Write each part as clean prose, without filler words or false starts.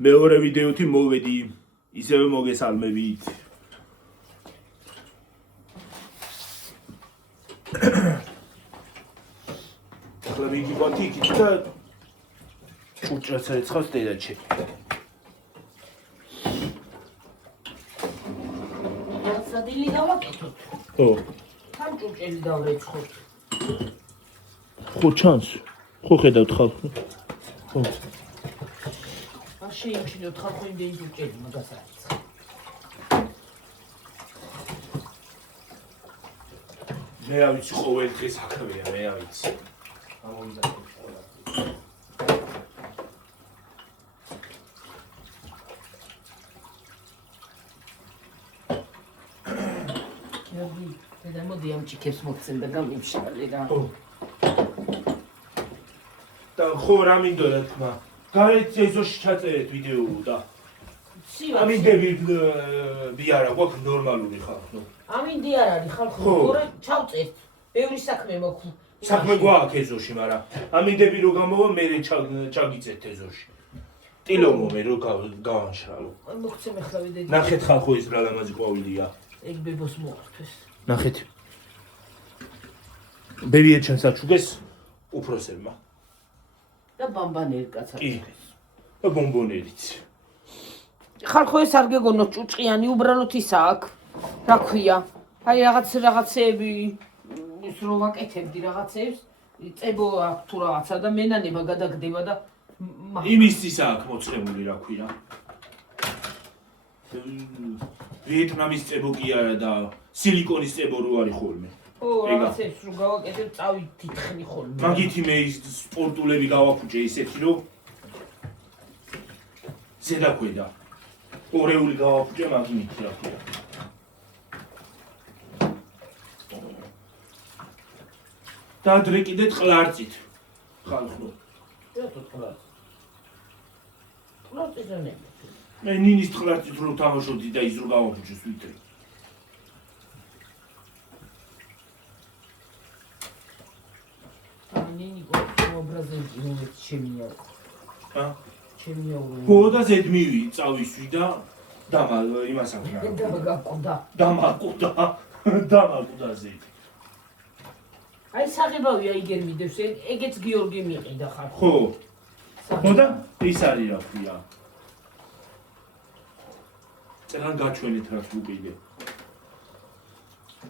მეორე ვიდეოთი მოვედი. ისევე მოგესალმებით. ახლა ვიგიბათი იქით და ჭურჭელს ეცხავს დედაჩემი. სადილი დავაკეთოთ. ხო. თან ჭურჭელი დავრეცხოთ. ხო ჩანს. ხო ხედავთ ხალხი. ხო. არ შეიმჩნევთ ხალხო იმდენი ჭურჭელი მაგას არის. მე ავიცი ყოველ დღეს აქვეა, მე ავიცი. ამოვიდადი ყველა. და მოდი ამ ჭიქებს მოგცემ და გამიმშრალე რა. და ხო რა მინდოდა თქმა. გარეთ ეზოში ჩაწერეთ ვიდეო და ამინდები ბიარა გვაქვს ნორმალური ხალხო. ამინდი არ არის ხალხო, ხორე ჩავწერთ. ბევრი საქმე მოქვს. საქმე გვაქვს ეზოში, მაგრამ ამინდები რო გამოვა მე ჩაგიწეთ ეზოში. ტილომო მე რო გავანშრალო. მოგცემ ახლა ვიდეო. ნახეთ ხალხო ის რა ლამაზი ყვავილია. ეგ ბებოს მოართვეს. ნახეთ. ბებია ჩანს აჩუგეს უფროსებმა. და ბამბანერი კაცად. კი. და ბომბონერიც. ხალხო ეს არ გეგონოთ ჭუჭყიანი, უბრალოდ ისა აქ. რა ქვია? აი რაღაცეები ის რო ვაკეთებდი რაღაცებს, წებო აქვს თუ რაღაცა და მენანება გადაგდება და იმის ისა აქ მოწრებული რა ქვია. ვიეტნამის წებო კი არა და სილიკონის წებო რო არის ხოლმე. ო, რაღაცებს რო გავაკეთებ, წავით თითხნი ხოლმე. მაგითი მე ის სპორტულები გავაფუჭე ისეთი რომ ზედა ქვედა. ორეული გავაფუჭე მაგით რა ქვია. და ადრე კიდე ტყლარწით. ხალხო. რატო ტყლარწით? ტყლარწით რა ნე? მე ნინის ტყლარწით რო თამაშობდი და ის რო გავაფუჭეს ვიტრი. ნინი გობრაზენკი რომელიც შემიაო. ა? შემიაო. ხო და ზედ მივი, წავისვი და იმას აღნა. დაგაკვდა. დამაკვდა ზედ. აი საღებავია იგერ მიდევს, ეგეც გიორგი მიყიდა ხარ. ხო. ხო და ის არის რა ქვია. წერან გაჩვენეთ რაც უყიდე.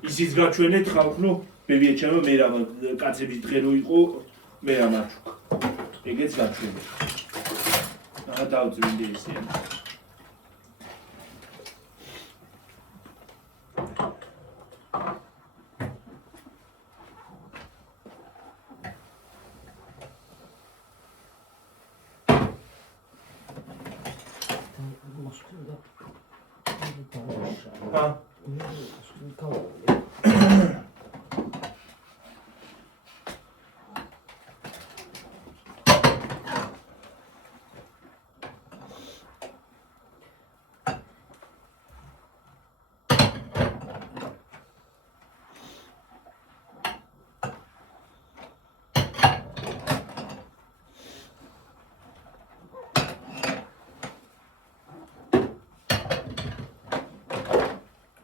ისიც გაჩვენეთ ხალხო, ბებია ჩემო მე რა კაცების დღე რო იყო, მე რა მაჩუქ. ეგეც გაჩვენეთ. რა დავწვინდი ისე.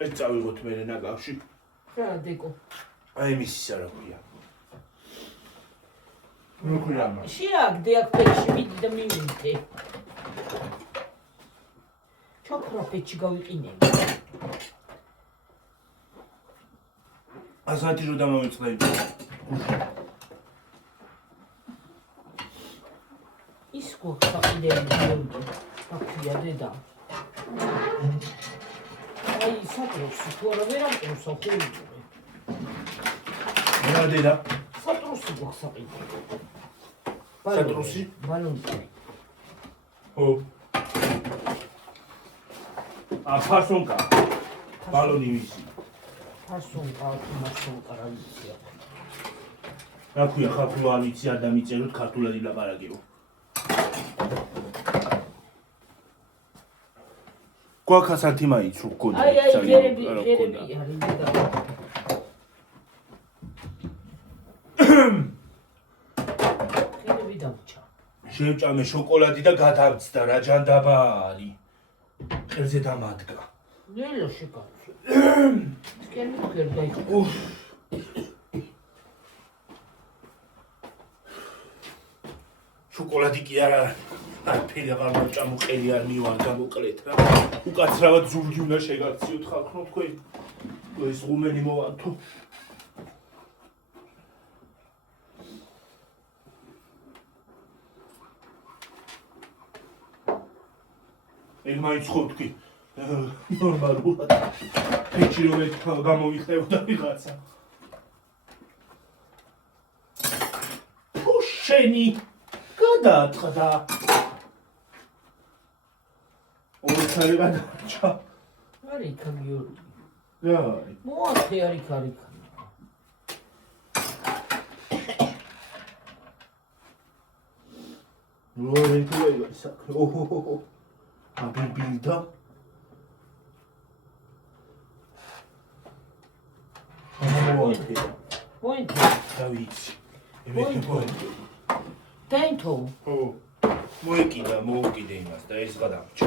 ეს წავიღოთ მე ნაკავში. რა დეკო? აი მისისა რა ქვია. ნუ ქვია. შეაგდე აქ პეჩი მიდი და მივიდე. ჩოქრა პეჩი გავიყინე. ასათი რო დამოვიწყდები. ის გვაყიდები გიორგი. აკია დედა. აი სატრუსი თუ არა ვერ ამყროსა ხოლმე. რა დედა? სატრუსი გვაყსაყიდე. სატრუსი? ბალონი. ო. ფასონკა. ბალონი მისი. ფასონკა, მასონკა რა ვიცი. რა ქვია ხალხო ამიცი არ დამიწეროთ ქართულად ილაპარაკებო. გვაქვს ასათი მაიც რო გქონდა. აი გერები არის და. გერები დამჭა. შევჭამე შოკოლადი და გადავწდა რა ჯანდაბა არის. ყელზე დამადგა. ნელა შეკაცო. სკენი გერგაი. შოკოლადი კი არა. არაფერი აღარ მოვჭამო, ყელი არ მივარ გამოკლეთ რა. უკაცრავად ზურგი უნდა შეგაქციოთ ხალხო თქვენ. ეს ღუმელი მოვართო. ეგ მაინც ხო თქვი. ნორმალურად. ეჭი რომ ეს გამოვიხდებოდა ვიღაცა. შენი გადაატყდა. ორცალი გადაჭა. არი კაგიორი. რა არის? მოახე არი კარი. როი თულა საკ. ოჰოჰო. აბილბილდა. მოინდა. დავიცი. მოინდა. დაინთო. ო. მოიკიდა, მოუკიდე იმას და ეს გადამჭა.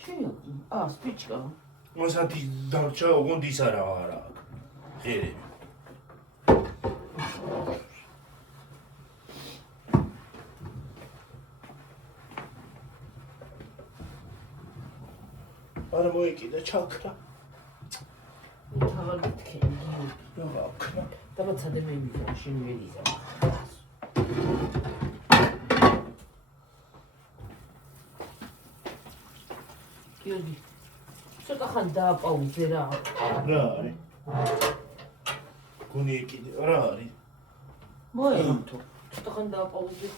ჩიო, სპიჩკა. მოსათი დამჭა, ოღონდ ის არა აქ. ღერები. არა მოიკიდა ჩაქრა. თავად თქვენ. რა ვქნა? დამაცადე მე მიყვა შემიერიზა. გიორგი. ცოტა ხან დააპაუზე რა. რა არის? გონი ეკიდე, რა არის? მოერთო. ცოტა ხან დააპაუზე.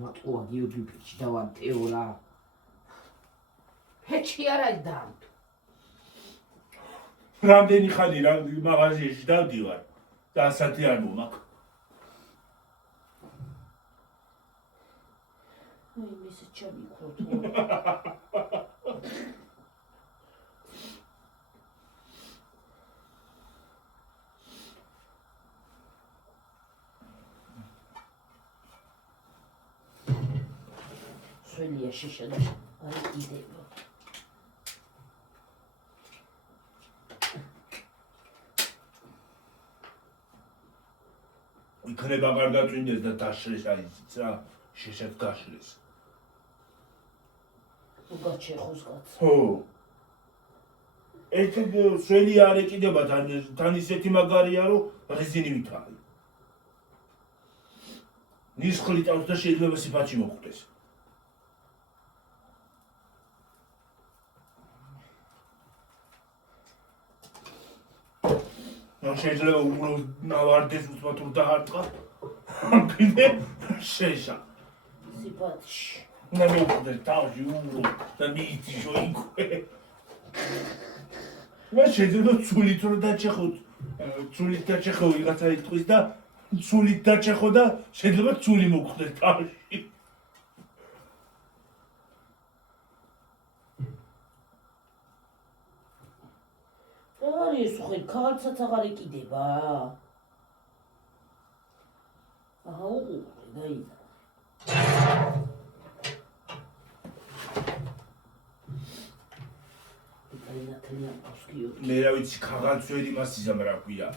მატყუა გიორგი ფიჩი დავანტეო რა. ფეჩი არა დამტო. რამდენი ხანი რა მაღაზიაში დავდივარ და ასათი არ მომაქვს. აი მისე ჩამიქროთ. შვენია შეშადა არ იდება. იქნება გარდაწვინდეს და დაშრეს აიცით რა, შეშად გაშრეს. უგაჩეხოს კაც. ხო. ეს შველი არ ეკიდება თან ისეთი მაგარია რომ რეზინივით არის. ნისხლი ტავს და შეიძლება სიფაჩი მოხვდეს. შეიძლება უბრალოდ ნავარდეს უთმათურ დაარტყა. ამბინე შეშა. სიფაჩი. და მივხვდეს თავში უბრალოდ და მიიწიშო იქვე. მე შეიძლება ცულით რომ დაჩეხო. ცულით დაჩეხო ვიღაცა იტყვის და ცულით დაჩეხო და შეიძლება ცული მოხვდეს თავში. არის ხე ქალცაც აღარ ეკიდება. აუ, დაიდა. მე რა ვიცი ქაღალდს ვერ იმასიზამ რა ქვია.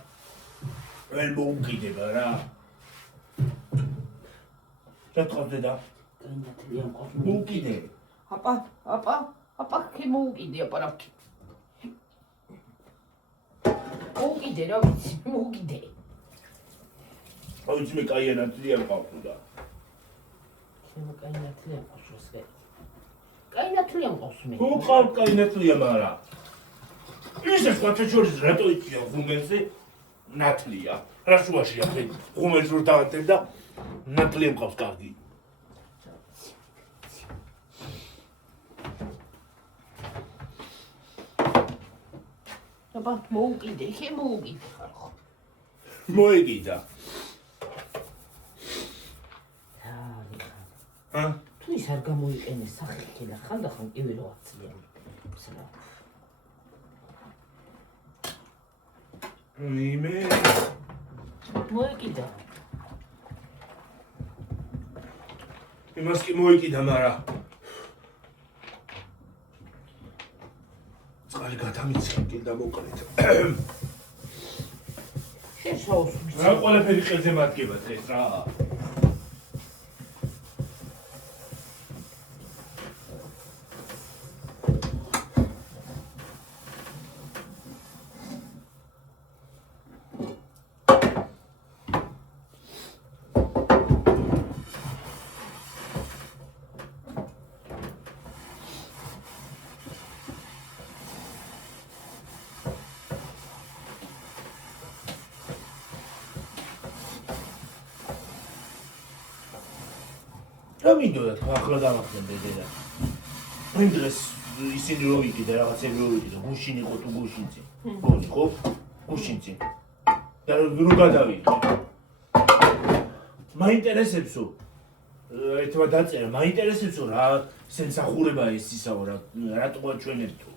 ვერ მოუკიდება რა. რა თქმა და გაინათლიან ყავს. მოუკიდე. აპა, ხე მოუკიდე აპარაკი. მოუკიდე რა ვიცი, მოუკიდე. აუცი მე კაიანათლიან ყავს და. მე კაინათლიან ყავს რასკე. კაინათლიან ყავს მე. ხო ყავ კაინათლიან არა. ისე სპეციალიზ რატო იწია ღუმელზე ნათლია. რა შუაშია ხე ღუმელს რო დავატებ და ნათლია მყავს კარგი. აბა მოუკიდე, ხე მოუკიდე ხალხო. მოიგიდა. ჰა? თუ ის არ გამოიყენეს სახელი და ხანდახან პირველ აცლია. სა. იმე მოეკიდა. იმას კი მოიკიდა, მაგრამ წყალი გადამიცა კიდე მოკლედ. შეშაუსმის. რა ყველაფერი ხელზე მადგება დღეს რა. რა მინდოდა ახლა დავახსენე დედა. იმ დღეს ისინი რო ვიყიდე რაღაცები რო ვიყიდე, გუშინ იყო თუ გუშინცი. ხო? გუშინცი. და რო გადავიდე. მაინტერესებსო. ერთმა დაწერა, მაინტერესებსო რა სენსახურება ეს ისაო რა რატოა ჩვენებთო.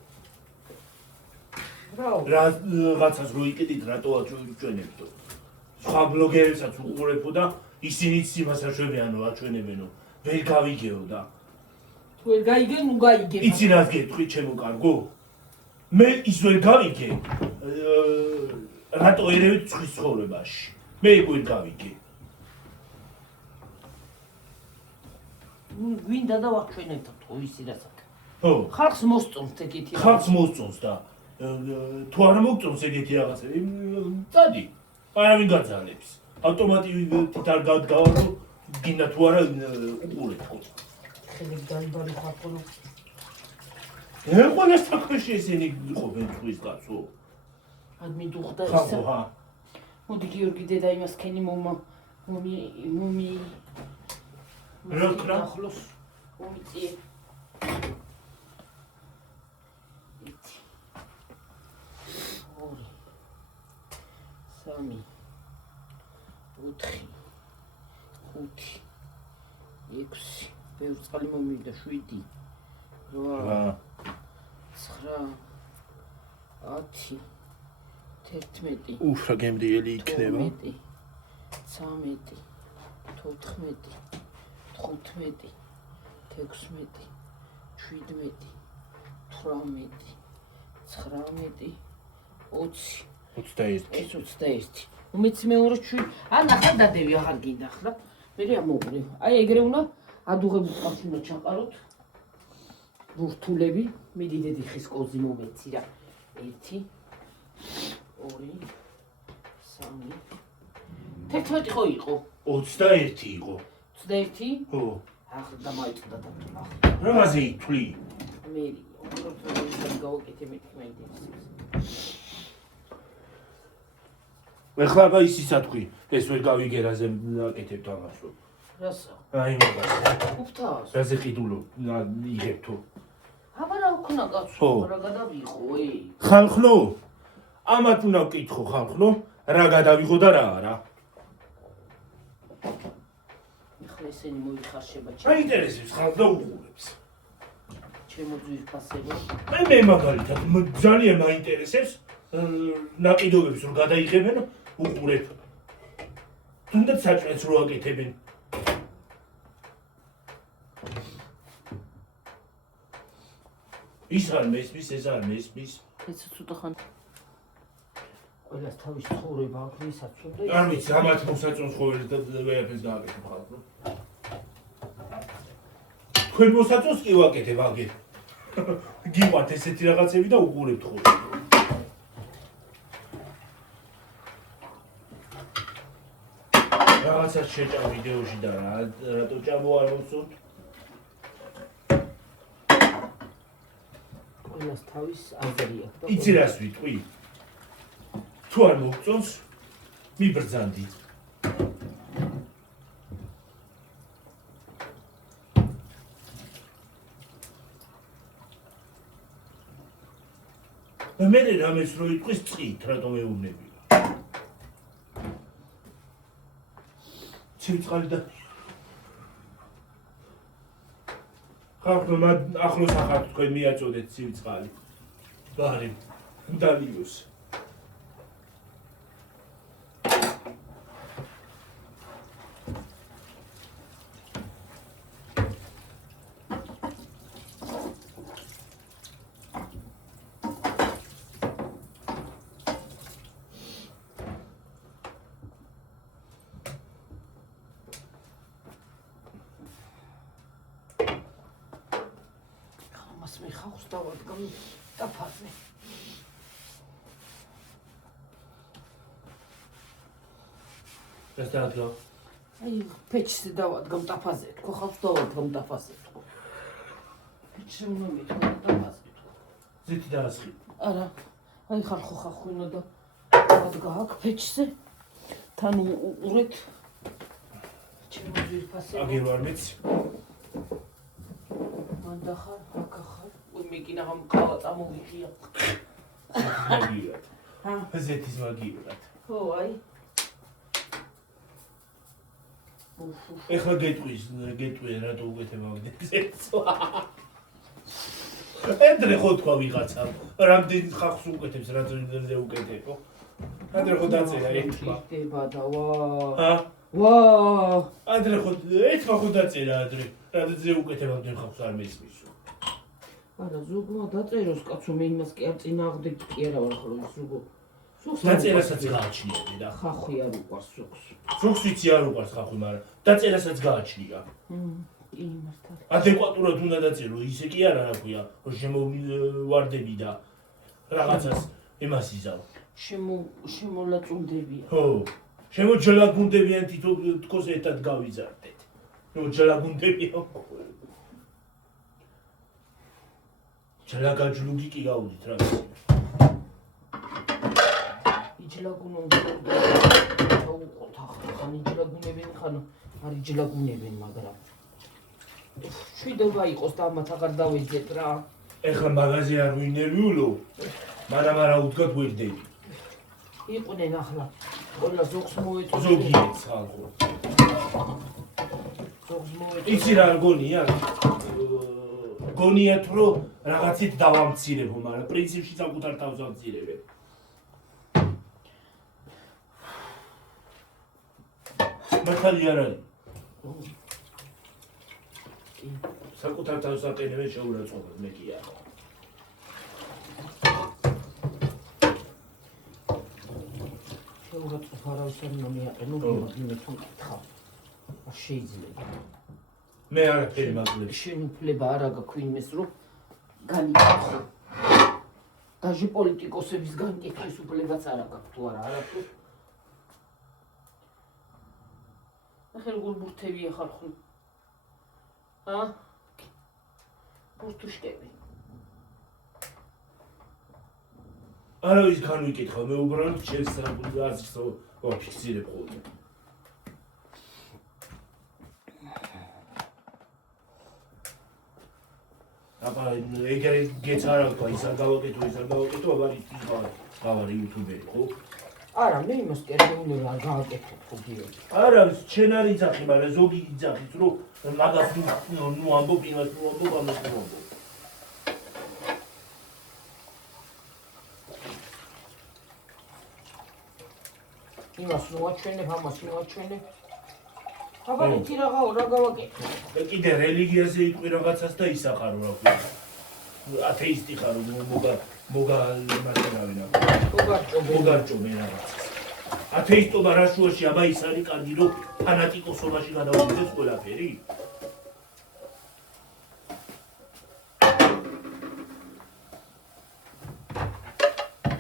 რაღაცას რო იყიდით რატოა ჩვენებთო. სხვა ბლოგერებსაც უყურებო და ისინიც იმას აშვებიანო აჩვენებენო. ვერ გავიგეო და ვერ გაიგე, ნუ გაიგე. იცი რას გეტყვი ჩემო კარგო? მე ის ვერ გავიგე. რატო ერევით ცხრის ცხოვრებაში? მე იქ ვერ გავიგე. გვინდა და ვაჩვენებთ თუ ისი რასაც. ხო. ხალხს მოსწონს ეგეთი. ხალხს მოსწონს და თუ არ მოგწონს ეგეთი რაღაცები, წადი. არავინ გაძალებს. ავტომატურად არ გავარო გინდა თუ არა უყურეთ ხო. ხელი დაიბარი ხალხო. ყველა საქმეში ესენი ყოფენ ცხრის კაცო. ადმინ დუხდა ხა ისა. ხა. მოდი გიორგი დედა იმას ქენი მომი რა კრა? ახლოს მომიწიე. იცი. ორი. სამი. ოთხი. ხუთი. ექვსი. ბევრი წყალი მომივიდა 7. 8. 9. 10. 11. უშა გემრიელი იქნება. 13. 14. 15. 16, 17, 17, 18, 19, 20, 21. ეს 21. უმეც მეორე ჩვი. ან ახლა დადევი აღარ გინდა ახლა. მე ამოვყრივ. აი ეგრე უნდა ადუღებულ წყალში უნდა ჩაყაროთ. ვურთულები, მიდი დედი ხის კოზი მომეცი რა. 1, 2, 3. 11 ხო იყო? 21 იყო. 21? ხო. ახლა დამაიწყდა და ახლა. რაღაცე ითვლი. მე უბრალოდ გავაკეთე მეთქი მაინტერესებს. ეხლა აბა ისიც ათქვი, ეს ვერ გავიგე რაზე აკეთებ თამაშო. რასა? აი მაგას. უფთავს. რაზე ყიდულო იღებთო. აბა რა ვქნა კაცო, რა გადავიღო, ხალხლო. ამათ უნდა ვკითხო ხალხლო, რა გადავიღო და რა არა. ახლა ესენი მოიხარშება აინტერესებს ხალხო უყურებს. ჩემო ძვირფასებო. მე მაგალითად ძალიან მაინტერესებს ნაკიდობებს რომ გადაიღებენ უყურებ. თუნდაც საჭმელს რო აკეთებენ. ის არ მესმის, ეს არ მესმის. ეს ცოტა ხან ყველას თავის ცხოვრება აქვს ისაც და არ ვიცი, ამათ მოსაწონს ხოვერს და ვერაფერს გააკეთებ ხალხო. თქვენ მოსაწონს კი ვაკეთებ აგერ. გივართ ესეთი რაღაცები და უყურებთ ხოლმე. რაღაცას შეჭამ ვიდეოში და რატო ჭამო არ მოსწონთ? ყველას თავის აზრი აქვს. იცი რას ვიტყვი? თუ არ მოგწონს, მიბრძანდი. და მე რამეს რო იტყვის წით, რატო მეუბნები? ცივწყალი და ხალხო ახლოს ახართ თქვენ მიაწოდეთ ცივწყალი. ბარი, დალიოს. მე ხალხს დავადგამ ტაფაზე. რას დაადგა? აი პეჩზე დავადგამ ტაფაზე, თქო ხალხს დავადგამ ტაფაზე, თქო. პეჩზე უნდა მეთქვა ტაფაზე, თქო. ზეთი დაასხი. არა, აი ხახუნა და დავადგა აქ პეჩზე. თან ურეთ ჩემო ძირფასი. აგერ ვარ მეც. მანდახარ, აკახარ. უი მეკინა ხომ ყავა წამოვიხია. მაგივრად. ჰა. ზეთის მაგივრად. ხო, აი. ეხლა გეტყვი რატო უკეთება მაგდებს. ედრე ხო თქვა ვიღაცა, რამდენი ხალხს უკეთებს, რამდენზე უკეთებო. ედრე ხო დაწერა ერთმა. ხდება და ვა. ჰა? ვა. ედრე ხო ერთმა ხო დაწერა ედრე, რამდენზე უკეთება მაგდენ ხალხს არ მესმისო. არა, ზოგმა დაწეროს კაცო, მე იმას კი არ წინააღმდეგი კი არა ვარ ხოლმე ზოგო. დაწერასაც გააჩნიები და ხახვი არ უყვარს ზოგს. ზოგს ვიცი არ უყვარს ხახვი, მაგრამ დაწერასაც გააჩნია. კი მართალ. ადეკვატურად უნდა დაწერო, ისე კი არა რა ქვია, შემოვარდები და რაღაცას იმას იზავ. შემოლაწუნდებია. ხო. შემოჯლაგუნდებიან თითქოს ერთად გავიზარდეთ. შემოჯლაგუნდებიან. ჯლაგაჯლუგი კი გავუდით რა. იჯლაგუნონ უყოთ ახლა იჯლაგუნებენ ხან არ იჯლაგუნებენ მაგრამ შვიდობა იყოს და ამათ აღარ დავეძებ რა. ეხლა მაღაზია არ ვინერვიულო, მაგრამ არა უდგად ვერდები. იყვნენ ახლა ყველა ზოგს მოეწონა. ზოგიერთს ხალხო. ზოგს მოეწონა. იცი რა გონია? გონიათ რომ რაღაცით დავამცირებო, მაგრამ პრინციპში საკუთარ თავს ვამცირებენ. მართალი არ არის. საკუთარ თავს აყენებენ შეურაცხყოფად, მე კი არა. შეურაცხყოფ არავის არ უნდა მიაყენო, მე თუ მკითხავ. არ შეიძლება. მე არაფერი მაკლებს. შენ უფლება არა გაქვს იმეს რომ განიკითხო. დაჟე პოლიტიკოსების განკითხვის უფლებაც არა გაქვს თუ არა არაფერ. ახლა როგორ ბურთებია ხალხო? ჰა? ბურთუშტები. არავის განვიკითხავ, მე უბრალოდ ჩემს აზრს ვაფიქსირებ ხოლმე. აბა ეგრე გეც არა თქვა, ის არ გავაკეთო, აბა ის გავარი იუთუბერი, ხო? არა, მე იმას კერდეული არ გააკეთებ ხო გიო. არა, შენ არ იძახი, მაგრამ ზოგი იძახის, რომ მაგას ნუ ამბობ, იმას ნუ ამბობ, ამას ნუ ამბობ. იმას ნუ აჩვენებ, ამას ნუ აჩვენებ. აბა იცი რა გავაკეთე. და კიდე რელიგიაზე იყვი რაღაცას და ისახარო რა ქვია. ათეისტი ხარო, მოგარჭობენ რაღაცას. ათეისტობა რა შუაში, აბა ის არის კარგი, რომ ფანატიკოსობაში გადავიდეთ ყველაფერი?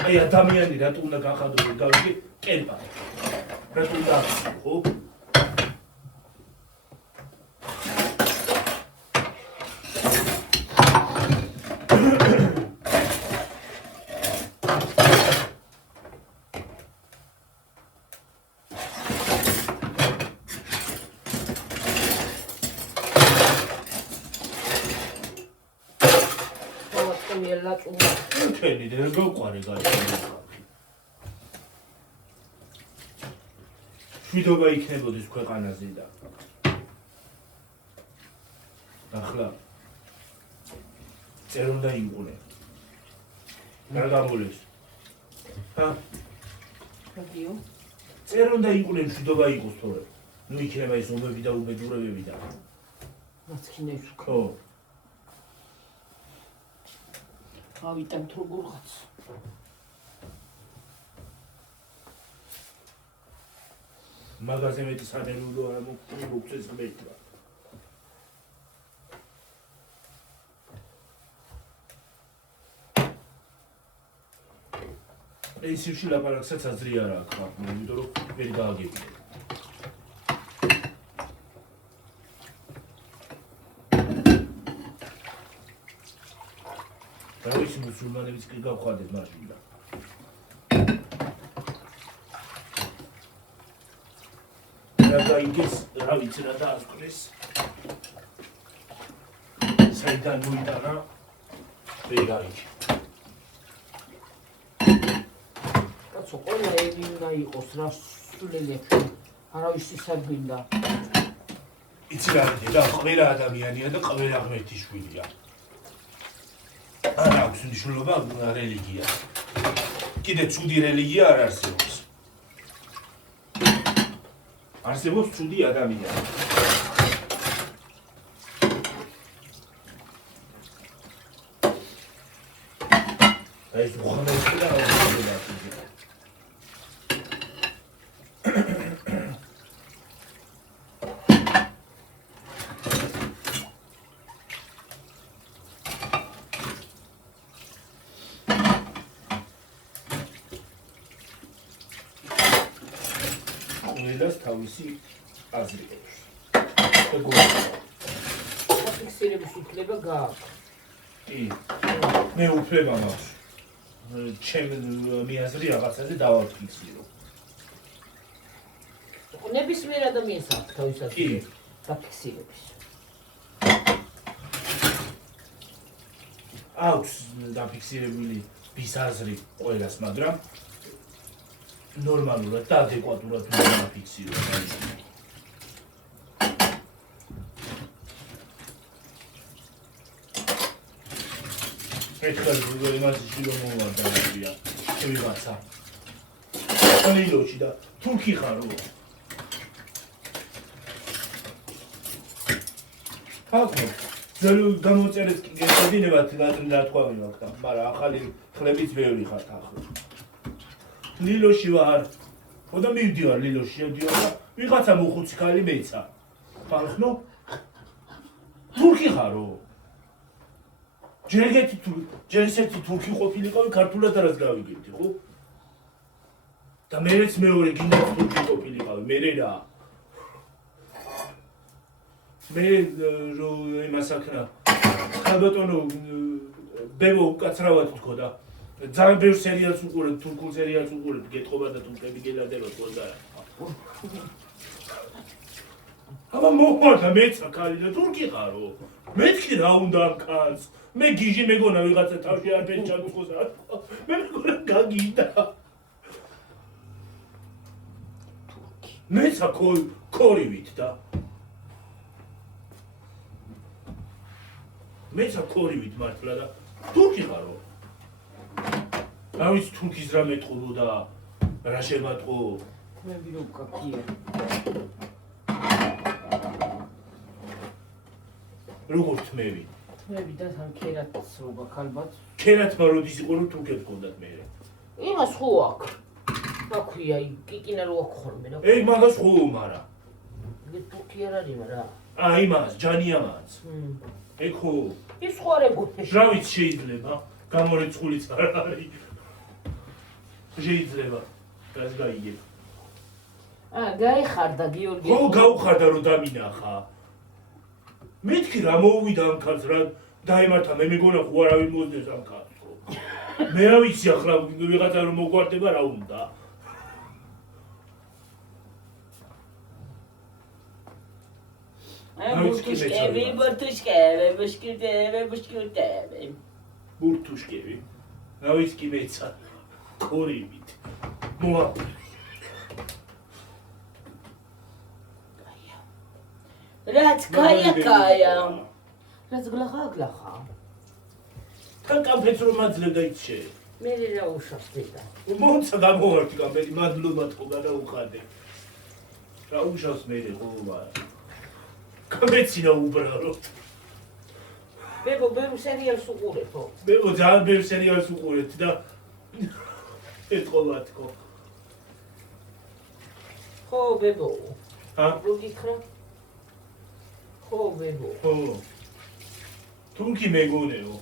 აი ადამიანი რატო უნდა გახადო, გავიგე კერპა. რატო უნდა ახსნო, ხო? მთელი და გოყარე გაიჩინე. შვიდობა იქნებოდეს ქვეყანაზე და ახლა წერ უნდა იყვნენ. რა გამოლეს? ჰა? გიო. წერ უნდა იყვნენ, შვიდობა იყოს თორე. ნუ იქნება ის ომები და უბედურებები და. რაც ხინდა ის ხო. ავიტანთ როგორღაც. მაგაზე მეტი სანერვიულო არა მოგწეს ღმერთმა. ეს ივში ლაპარაკსაც აზრი არ აქვს ხარ, იმიტომ რომ ვერ გააგებინე. რა ვიცი მუსულმანებიც კი გავხადეთ მაშინ და. რა გაიგეს, რა ვიცი რა დაასკვნის. საიდან მოიტანა ვერ გაიგე. კაცო, ყველა ები უნდა იყოს რა სულელებში. არავის ისარ გვინდა. იცი რა და ყველა ადამიანია და ყველა ღმერთიშვილია. არ აქვს მნიშვნელობა რელიგია. კიდე ცუდი რელიგია არ არსებობს. არსებობს ცუდი ადამიანი. ეს უხმეში და ყველას თავისი აზრი აქვს. ფიქსირების უფლება გააქვს. კი. მე უფლება მაქვს. ჩემი აზრი რაღაცაზე დავაფიქსირო. ნებისმიერ ადამიანს აქვს თავის აზრი დაფიქსირების. აქვს დაფიქსირებული ვის აზრი ყველას, მაგრამ ნორმალურად და ადეკვატურად უნდა დაფიქსირო. ეხლა იმასში რომ მოვარდა რა ვიღაცა. ლილოში და თურქი ხარო. ხალხო ზალო გამოწერეთ კი გეცოდინებათ რა თქვა ვიმაქ, მაგრამ ახალი ხლებიც ბევრი ხართ ახლა. ლილოში ვარ. ხოდა მივდივარ ლილოში, შევდივარ და ვიღაცა მოხუცი ხალი მეცა. ხალხო თურქი ხარო. ჯერ ესეთი თურქი ყოფილიყავი, ქართულად არას გავიგებდი, ხო? და მერეც მეორე გინდა თურქი ყოფილიყავი, მერე რა. მე რომ იმას აქნა ხალბატონო ბებო უკაცრავად თქო და ძალიან ბევრ სერიალს უყურებ, თურქულ სერიალს უყურებ, გეთხოვა და თურქები გელადება ყველა რა. აბა მოხდა მეცა ქალი და თურქი ხარო. მეთქი რა უნდა ამ ქალს. მე გიჟი მეგონა ვიღაცა თავში არ პენჩამის რა. მე მეგონა გაგიდა. მეცა ქორივით და მეცა ქორივით მართლა და თურქი ხარო. რა ვიცი თურქის რა მეტყობო და რა შემატყო. მე ვიროკა კია. როგორ თმევი? თმევი და თან ქერათს როგა ხალბათ. ქერათმა როდის იყო რომ თურქებს ჰქონდათ მე. იმას ხო აქვს. აქვია კიკინა რო აქვს ხოლმე რა. ეი მაგას ხო მარა. მე თურქი არ არის მარა. იმას ჯანიამაც. ეგ ხო. ის ხო არ ეგოთეში. რა ვიცი შეიძლება გამორეცხულიც არ არის. შეიძლება გას გაიგებ. გაიხარდა გიორგი. ხო გაუხარდა რომ დამინახა. მეთქი რა მოუვიდა ამ ქალს რა დაემართა მე მეგონა ხო არავინ მოძდეს ამ ქალს ხო. მე რა ვიცი ახლა ვიღაცა რომ მოგვარდება რა უნდა. ბურთუშკები. რა ვიცი კი მეცა. ქორივით. მოა რაც კაია კაია. რაც გლახა გლახა. თან კამფეთს რომ მაძლევდა იცე. მე რა უშავს დედა. მომცა გამოვარდი კამფეთი მადლობა თქო გადაუხადე. რა უშავს მე ხო მაგრამ. კამფეცინა უბრალოდ. ბებო ბევრ სერიალს უყურებო. ბებო ძალიან ბევრ სერიალს უყურებთ და ეთყობა თქო. ხო ბებო. რო გითხრა? ხო ბებო. ხო. თურქი მეგონეო.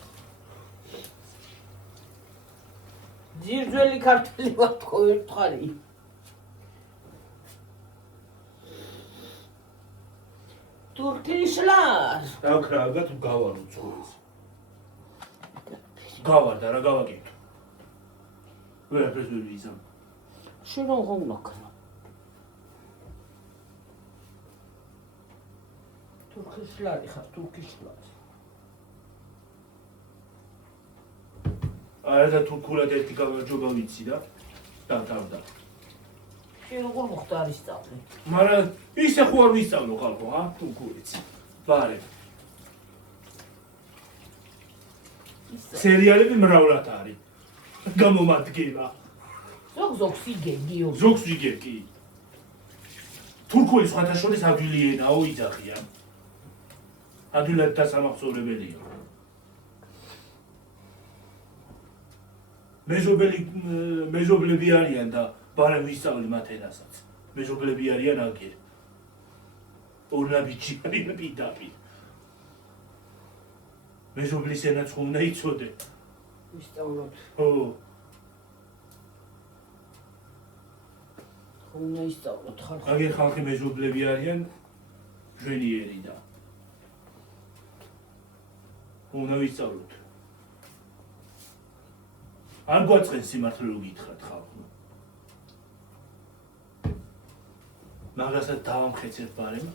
ძირძველი ქართული ვართ ხო ერთხარი. თურქიშლარ. დაქრაგა თუ გავარო ცხოვრეს. გავარ და რა გავაკეთო. ვერაფერს ვერ ვიზამ. შენ რა უნდა თურქიშლარი ხარ, თურქიშლარი. არა და თურქულად ერთი გამარჯობა ვიცი და დავდა. შენ როგორ მოხდა არის სწავლე? მაგრამ ისე ხო არ ვისწავლო ხალხო, თურქულიც. ბარე. სერიალები მრავლად არის. გამომადგება. ზოგს იგებიო. ზოგს ვიგებ კი. თურქული სხვათა შორის ადვილი ენაო იძახიან. ადვილად დასამახსოვრებელია. მეზობლები არიან და ბარემ ვისწავლი მათ ენასაც. მეზობლები არიან აგერ. ორნაბიჯი არიან პირდაპირ. მეზობლის ენაც ხო უნდა იცოდე. ვისწავლოთ. ხო. უნდა ისწავლოთ ხალხი. აგერ ხალხი მეზობლები არიან ჟვენიერი და უნდა ვისწავლოთ. არ გვაწყენ სიმართლე რო გითხრათ ხალხო. მაგასაც დავამხეცებ ბარემ.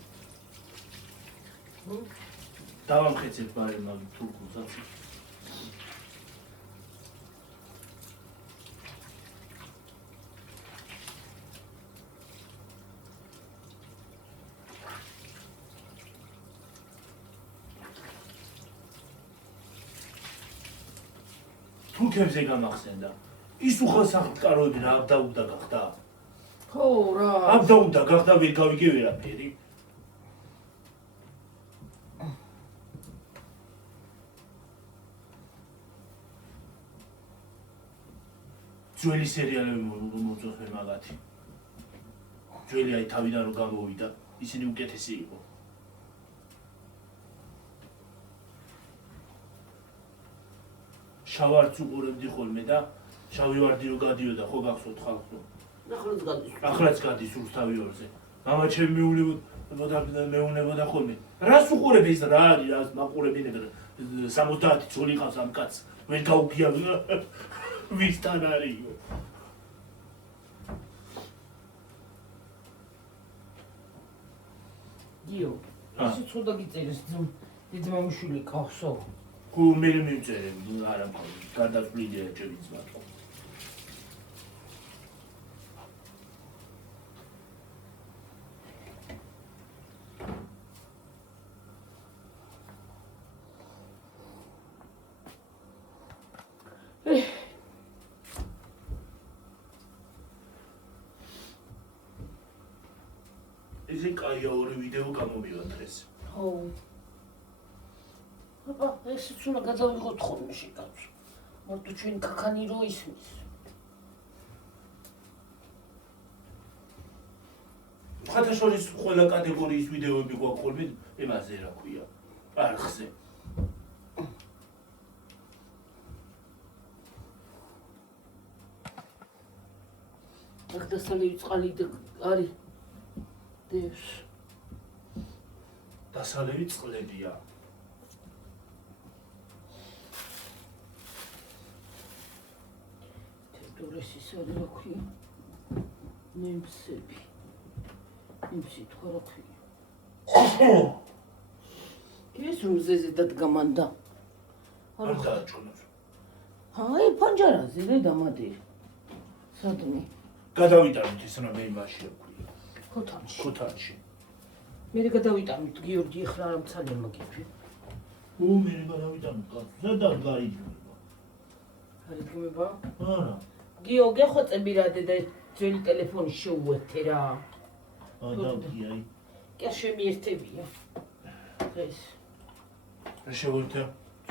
დავამხეცებ ბარემ მაგ თურქულ სახში. თურქებზე გამახსენდა. ის უხალ სახელმწიფოები რა აბდაუდა გახდა. ხო რა. აბდაუდა გახდა ვერ გავიგე ვერაფერი. ძველი სერიალები მოწონს მე მაგათი. ძველი აი თავიდან რომ გამოვიდა, ისინი უკეთესი იყო. შავარდს უყურებდი ხოლმე და შავი ვარდი რო გადიოდა ხო გახსოვთ ხალხო? ახლაც გადის. ახლაც გადის რუსთავი ორზე. მამა ჩემი მეუნებოდა ხოლმე. რას უყურებ ეს რა არის, რას მაყურებინებ 70 ძოლი ყავს ამ კაცს. ვერ გაუგია ვისთან არისო. გიო, ეს ცოტა გიწერეს ძმამიშვილი ყავსო. გუ მე მივწერე არა მყავს. გადაწყვეტილია ჩემი ძმა. ესე კაია ორი ვიდეო გამომივა დღეს. ხო. აბა, ესეც უნდა გადავიღოთ ხოლმე შეკაც. მარტო ჩვენ ქაქანი რო ისმის. ხათა შორის ყველა კატეგორიის ვიდეოები გვაქვს ხოლმე იმაზე რა ქვია. არხზე. აქ დასალევი წყალი არის. დევს. დასალევი წყლებია. თეთრესის არის რა ქვია? ნემსები. ნემსი თქვა რა ქვია? ეს რუზეზე დადგამანდა. არ დააჭონოს. აი პანჯარაზე რა დამადირი. სადმე? გადავიტანოთ ეს რა მე იმაში რა ქვია. ქოთანში. ქოთანში. მე გადავიტანოთ გიორგი ეხლა არ მცალია მაგიფი. მე გადავიტანოთ კაცსა და გაიძულება. არიდგმება? არა. გიო გეხოცები რა დედა ძველი ტელეფონი შეუერთე რა. დავდია. კი შემიერთებია. ეს რა შევერთე?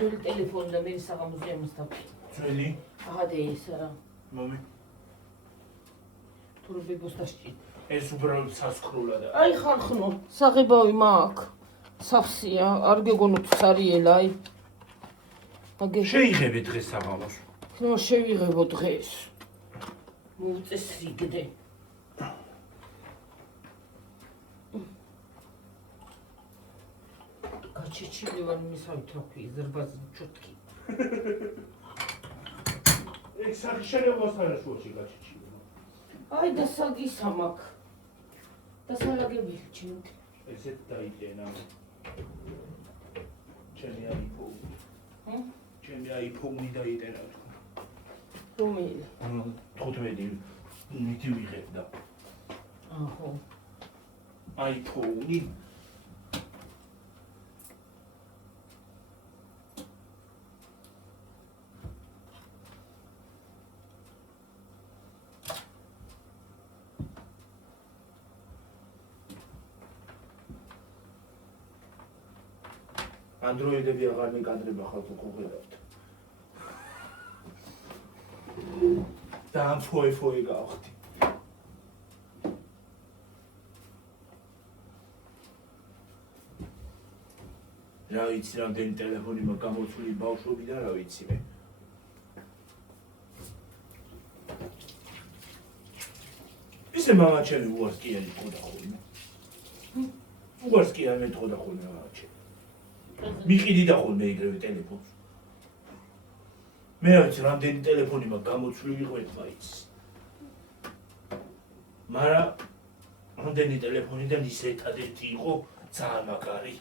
ძველი ტელეფონი და მე საღამოზე ამოსდავდი. ძველი? აღადე ეს რა. მომი. თურმე ბოსტაში. ეს უბრალოდ სასკროლადა. აი ხარხნო, საღებავი მაქვს. სავსია, არ გეგონოთ სარიელა აი. შეიღებე დღეს საღამოს. რომ შევიღებო დღეს. მოუწესრიგდე. გაჩეჩილი ვარ მისავით რა ქვია ზრბაზი ჩუტკი. ეს სახი შეიძლება სანაშუაში გაჩეჩილი. აი და საგისამაკ. და სალაგები ჩინთ. ესეთ დაიტენა. ჩემი აიფონი. ჩემი აიფონი დაიტენა. რომელი? 15 ნიტი ვიღებ და. აჰო. აიფონი. Android-ები აღარ მეკადრება ხალხო ხედავთ. და ამ ფოე გავხდი. რა ვიცი რამდენი ტელეფონი მაქვს გამოცვლილი ბავშვობიდან რა ვიცი მე. ისე მამაჩემი უარსკიანი თქო და ხოლმე. უარსკიანი თქო და ხოლმე მამაჩემი. მიყიდი და ხოლმე ეგრევე ტელეფონს. მე რა ვიცი რამდენი ტელეფონი მაქვს გამოცვლილი ყვეთ მაიც. მაგრამ რამდენი ტელეფონიდან ის ერთადერთი იყო ძალიან მაგარი.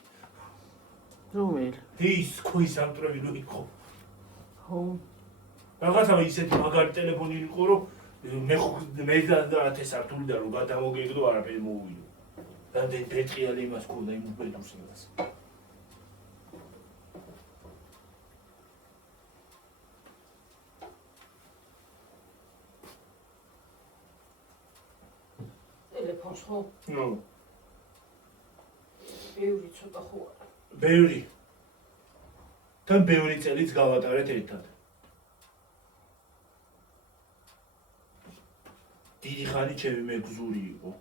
რომელი? ის ქვის ამტრები რო იყო. ხო. რაღაცა ისეთი მაგარი ტელეფონი იყო რომ მე და 10 სართულიდან რომ გადამოგეგდო არაფერი მოუვიდო. რამდენი პეტრიალი იმას ქონდა იმ უბედურს იმას. ტელეფონს ხო? ნუ. ბევრი ცოტა ხო არა. ბევრი. თან ბევრი წელიც გავატარეთ ერთად. დიდი ხანი ჩემი მეგზური იყო.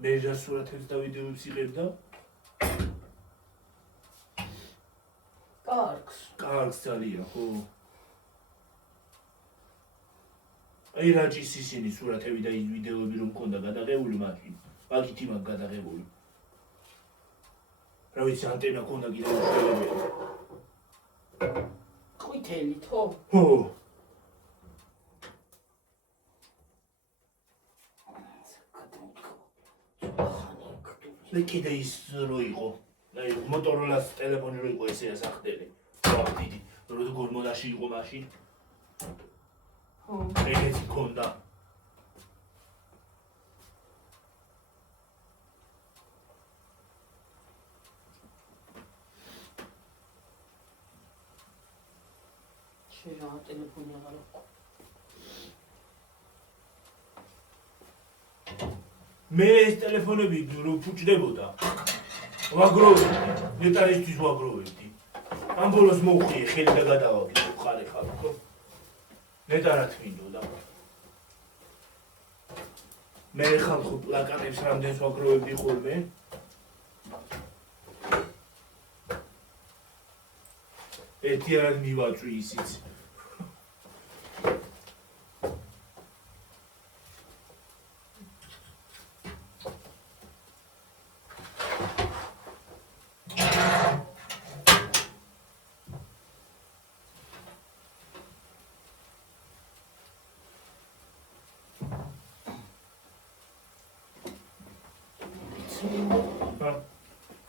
მე რა სურათებს და ვიდეოებს იღებდა? კარგს ძალიან, ხო. აი რაჯის ისინი სურათები და ის ვიდეოები რომ მქონდა გადაღებული მაშინ. მაგით იმან გადაღებული. რა ვიცი ანტენა ქონდა კიდევ უშვებებელი. ყვითელი თო? ხო. და კიდე ის რო იყო. აი მოტოროლას ტელეფონი რო იყო ესე ასახდელი. ვახ დიდი. როგორ მონაში იყო მაშინ. ხო. ეგეც ქონდა. შეჟა ტელეფონი აღარ აქვს. მე ეს ტელეფონები რო ფუჭდებოდა. ვაგროვებდი, ნეტარისთვის ვაგროვებდი. ამ ბოლოს მოვხიე ხელი და გადავაგდე ხარე ხალხო. ნეტარად მინდოდა. მე ხალხო პლაკატებს რამდენს ვაგროვებდი ხოლმე. ერთიანად მივაწვი ისიც.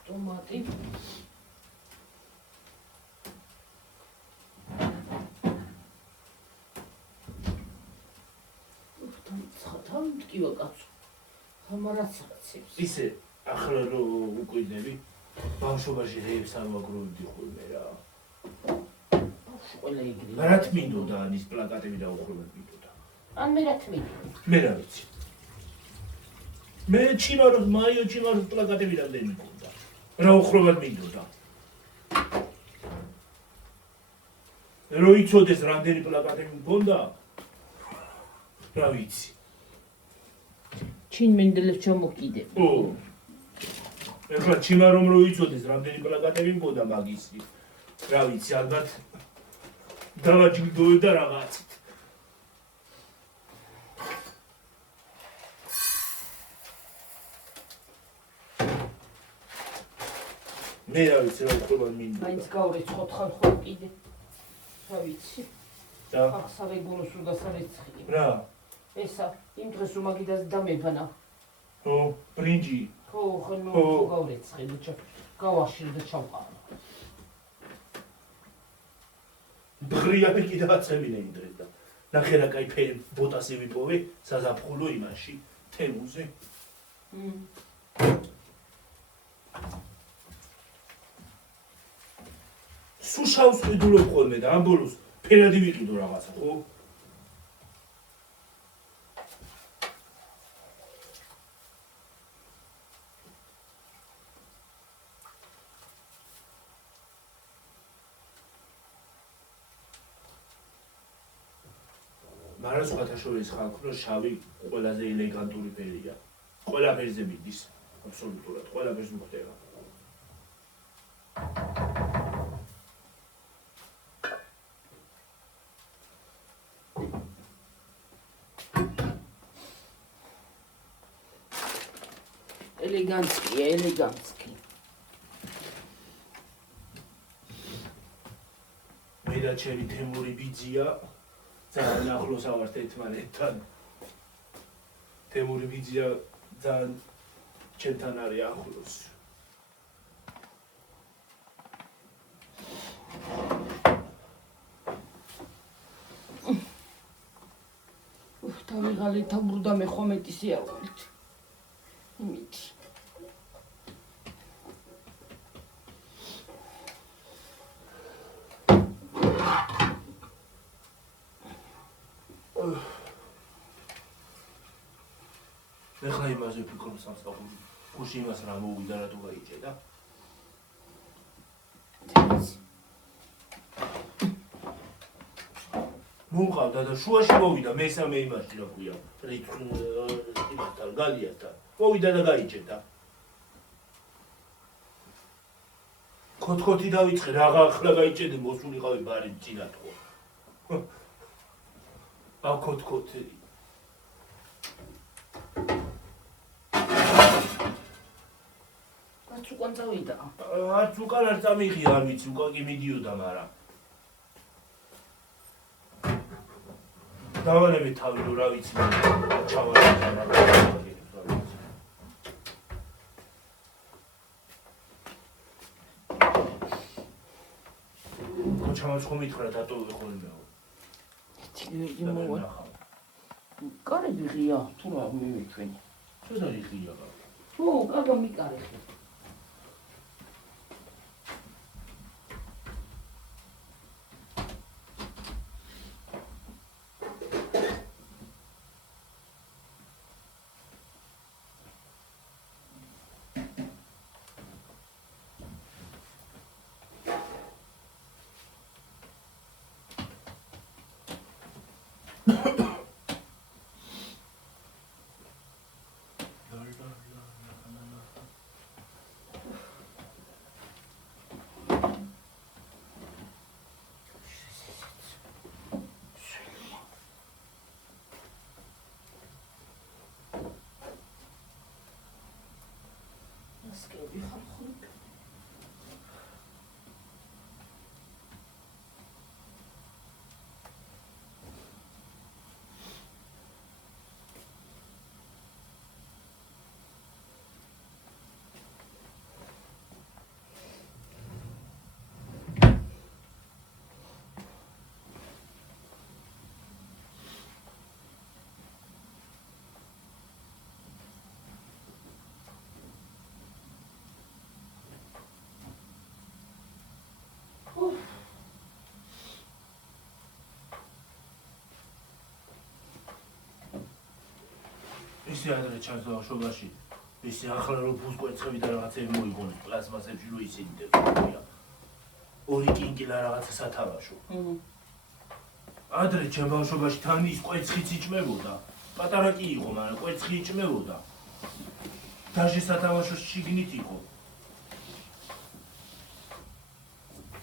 ტომატი. თან მткиვა კაცო. ამარაც რაცებს. ისე ახლა რო უკვიდები ბავშვობაში რეებს არ ვაგროვებდი ხოლმე რა. ყველა იგრი. რა თმინდოდა ის პლაკატები და უხრობად მინდოდა. ან მე რა თმინდა? მე რა ვიცი. მე ჩიმაროს მაიო ჩიმაროს პლაკატები რამდენი მქონდა. რა უხრობად მინდოდა. რო იცოდეს რამდენი პლაკატები მქონდა. რა ვიცი. ჩინ მენდელეს ჩამოკიდე. ო. ეხლა ჩიმარომ რო იცოდეს რამდენი პლაკატები მქონდა მაგისი. რა ვიცი, ალბათ დავაჯილდოვე და რაღაცით. მე რა ვიცი რა უხდება მინდა. მაინც გავრეცხოთ ხარ ხო კიდე. რა ვიცი. და ახსავებულოს უდასარეცხილი. რა? ესა იმ დღეს რომ მაგიდას დამებანა. ო, ბრინჯი. ხო, ნუ გავრეცხე ბიჭო. გავაშილ და ჩავყარო. ბრიალი კიდე აწევინა იმ დღეს და ნახე რა კაი ფერი ბოტასი ვიპოვე საზაფხულო იმაში, თემუზე. სუშავს ყიდულობ ხოლმე და ამ ბოლოს ფერადი ვიყიდო რაღაცა, ხო? მაგრამ სხვათა შორის ხალხო შავი ყველაზე ელეგანტური ფერია. ყველა ფერზე მიდის, აბსოლუტურად, ყველა ფერს მოხდება. ელეგანტია, ელეგანტი. მე და ჩემი თემური ბიძია ძალიან ახლოს ავართ ერთმანეთთან. თემური ბიძია ძალიან ჩემთან არის ახლოს. დავიღალე თავბრუდა მე ხომეტი სიარულით. იმით. ეხლა იმაზე ვფიქრობ სამსახური. გუში იმას რა მოვიდა რა თუ გაიჭედა. მომყავდა და შუაში მოვიდა მესამე იმაში რა ქვია. იმასთან გალიასთან. მოვიდა და გაიჭედა. ხოთქოთი დავიწყე რაღა ახლა გაიჭედე მოსულიყავი ბარი წინათ ხო. აუ ხოთქოთი. რაც უკან წავიდა. არც უკან არ წამიღია, არ ვიცი, უკან კი მიდიოდა, მაგრამ დავალები თავი რომ რა ვიცი, ჩავალე ჩამაც ხომ მითხრა დატოვე ხოლმე. კარგი ღია, თუ რა მივიჩვენი. ცოტა ღია. ხო, კარგი მიკარე ხე. Скажи, хаху. ისე ადრე ჩანს ბავშვობაში, ისე ახლა რომ ფუსკოეცხები და რაღაცები მოიგონეს პლაზმასებში რო ისინი დევია. ორი კინკილა რაღაცა სათამაშო. ადრე ჩემ ბავშვობაში თან ის კვეცხიც იჭმებოდა. პატარა კი იყო, მაგრამ კვეცხი იჭმებოდა. დაჟე სათამაშოს შიგნით იყო.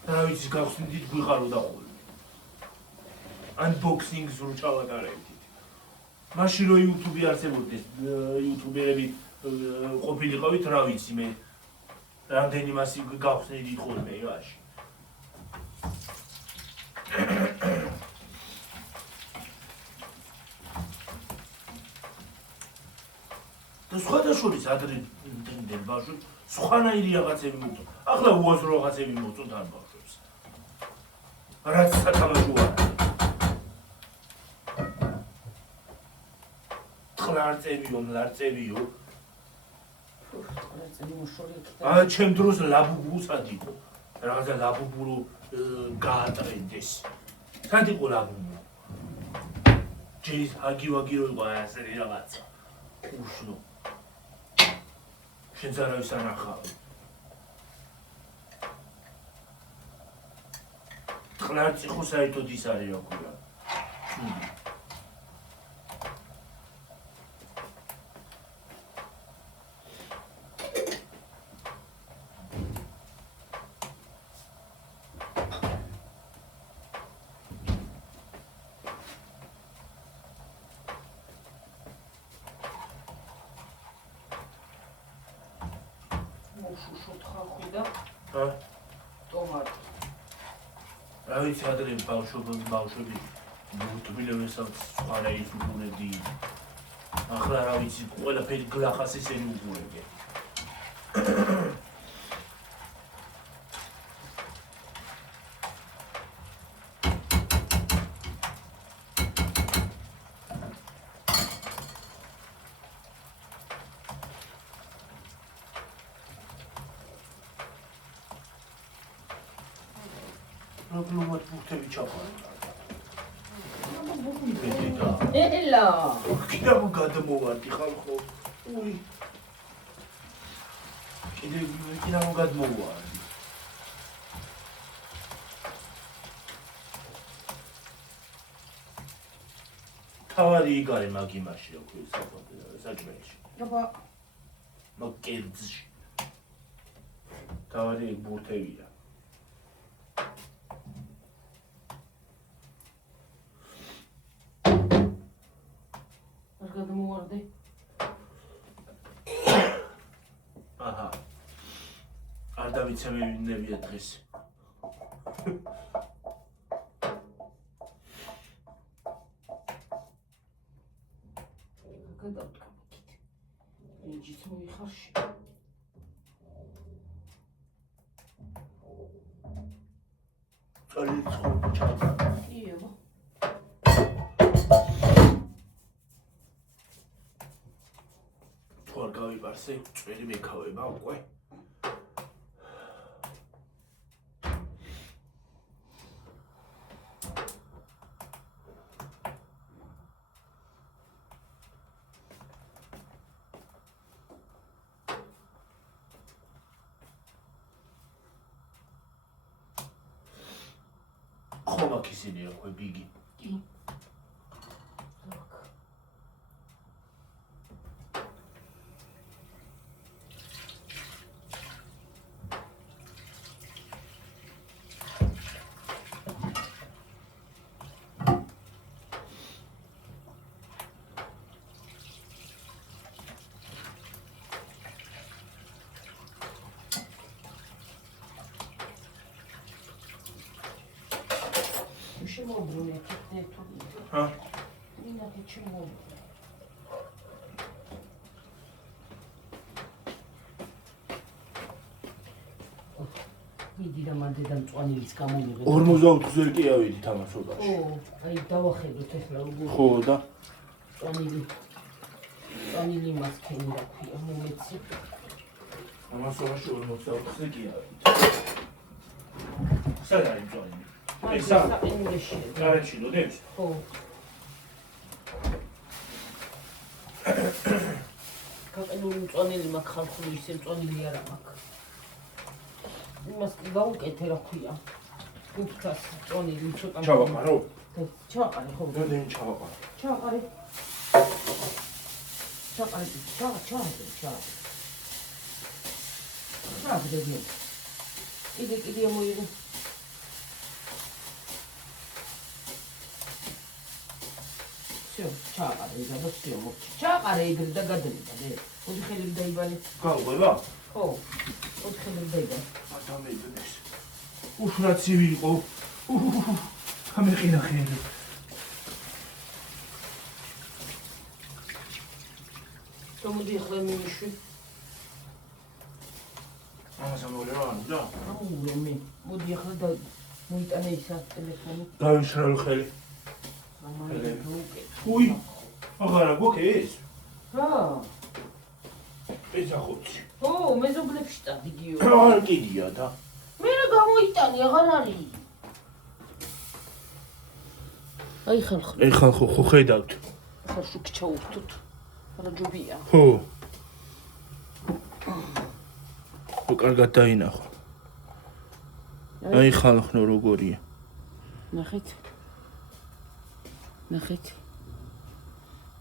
რა ვიცი, გავხსნით გვიყარო და ხოლმე. unboxing-ს რო ჩავატარებთ. მაშინ რო YouTube-ი არსებობდეს, YouTube-ები ყოფილიყავით, რა ვიცი მე. რამდენი მასი გავხსნით ხოლმე იმაში. და სხვადასხვის ადრე მტრინდელ ბავშვებს სხვანაირი რაღაცები მოწონთ. ახლა უაზრო რაღაცები მოწონთ ამ ბავშვებს. რაც სათამაშოა. ტყლარწევიო, მლარწევიო. ჩემ დროს ლაბუბუსაც იყო. რაღაცა ლაბუბურო გაატრენდეს. სად იყო ლაბუბუ? ჯეის ჰაგი-ვაგი რო იყო ასეთი რაღაცა. უშნო. შენც არავის არ ნახავ. ტყლარწი ხო საერთოდ ის არის რა ქვია. რა ვიცი ადრე ბავშვები მუტბილებესაც სხვანაირად უყურებდი. ახლა რა ვიცი ყველაფერი გლახას ისენი უყურებენ. Roblox ბურთები ჩაყარა. ელა. კიდევ გადმოვარდი ხალხო. უი. კიდევ გადმოვარდი. თავი იგარი მაგ იმაში რა ქვია საჭმელში. აბა. მაგ კერძში. თავი ბურთებია. გადმოვარდი. აჰა. არ დავიცემებინებია დღეს. გადავტკბით. იჯით მოიხარში. წელი ცხოვრება ჩავდა. იო. თუ არ გავიპარსე, წვერი მეკავება უკვე. ხომ აქ ისინი აქვე ბიგი? კი. შემოbrune თეთრ ჰა? მინდა შემოbrune. მიდი და მანდე მწვანილის გამომიღე. 45-ზე კი ავიდი თამაშობაში. ო, აი დავახედოთ ახლა როგორ. ხო და მწვანილი მასქენი რა ქვია, მომეცი. თამაშობაში 44-ზე კი ავიდი. სად არის მწვანილი? ესა საყინულში. გარეთში ლოდებს? ხო. გაყინული მწვანილი მაქვს ხალხური ისე მწვანილი არა მაქვს. იმას გავუკეთე რა ქვია. უფთას მწვანილი ცოტა. ჩავაყარო? ჩავაყარე ხო. რამდენი ჩავაყარო? ჩავაყარე. ჩავაყარე. კიდე მოიღე. всё, ჩააყარე ეგ და всё, მოხდა. ჩააყარე ეგ და გადაიდა მე. მოდი ხელები დაიბალე. გავყვება? ხო. მოდი ხელები დაიბალე. ადამიანს. უშრაცივი იყო. ამეყინა ხელი. მოდი ახლა მიიშვი. ამას ამოვლევა და აუ მე. მოდი ახლა და მოიტანე ისა ტელეფონი. დავიშრალ ხელი. უი, აღარა გოქეს? რა? ეზახოთი. ო, მეზობლებში წადიგიო. არ კიდია და. მე რა გამოიტანი, აღარ არის. აი ხალხო. ეხ ხალხო ხო ხედავთ. ახლა შუქ ჩაუხთოთ. რა ჯობია. ხო. ხო კარგად დაინახო. აი ხალხო როგორია. ნახეთ. ნახეთ.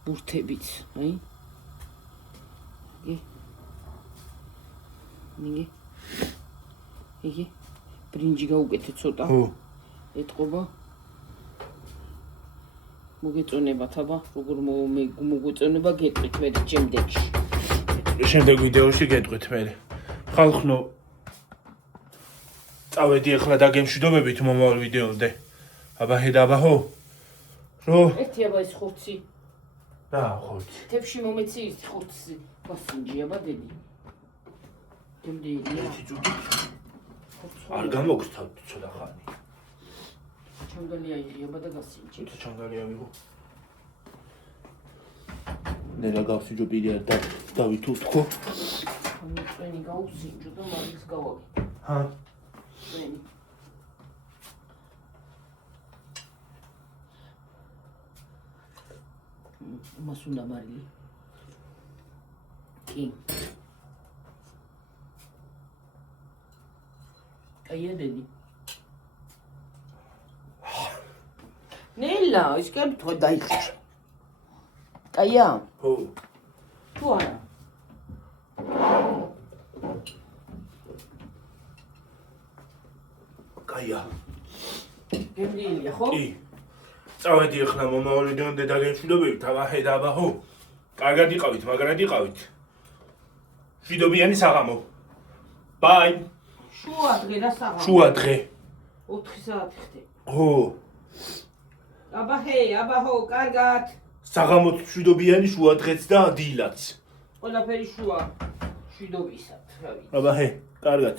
ბურთებიც, აი. ნიგე. იგი. ბრინჯი გაუკეთე ცოტა. ხო. ეთყობა. მოგეწონებათ აბა, როგორ მოგეწონება გეტყვით მე შემდეგში. შემდეგ ვიდეოში გეტყვით მე. ხალხო წავედი ახლა დაგემშვიდობებით მომავალ ვიდეომდე. აბა ხედა აბა ხო? რო ერთი აბა ეს ხორცი. რა ხორცი? თებში მომეცი ის ხორცი. გასინჯი აბა დედი. დემდია. არ გამოგცავთ ცოტა ხანი. ჩამდალია იღება და გასინჯი. ცოტა ჩანგალია მიღო. ნელა გავსინჯო პირია და დავითუთ ხო? წვენი გაუსინჯო და მაგის გავაკეთე. ჰა. წვენი. მას უნდა მარილი. კი. კაია დედი. ნელა, ის კენ თო დაიხშ. კაია? ხო. თუ არა? კაია. გემდილია ხო? კი. წავედი ახლა მომავალ ვიდეომდე დაგემშვიდობებით, აბა ხედა აბა ხო? კარგად იყავით, მაგრად იყავით. მშვიდობიანი საღამო. ბაი. შუა დღე რა საღამო? შუა დღე. 4 საათი ხდება. ხო. აბა ხო, კარგად. საღამოც მშვიდობიანი შუა დღეც და დილაც. ყველაფერი შუა. მშვიდობისად, რა ვიცი. აბა კარგად.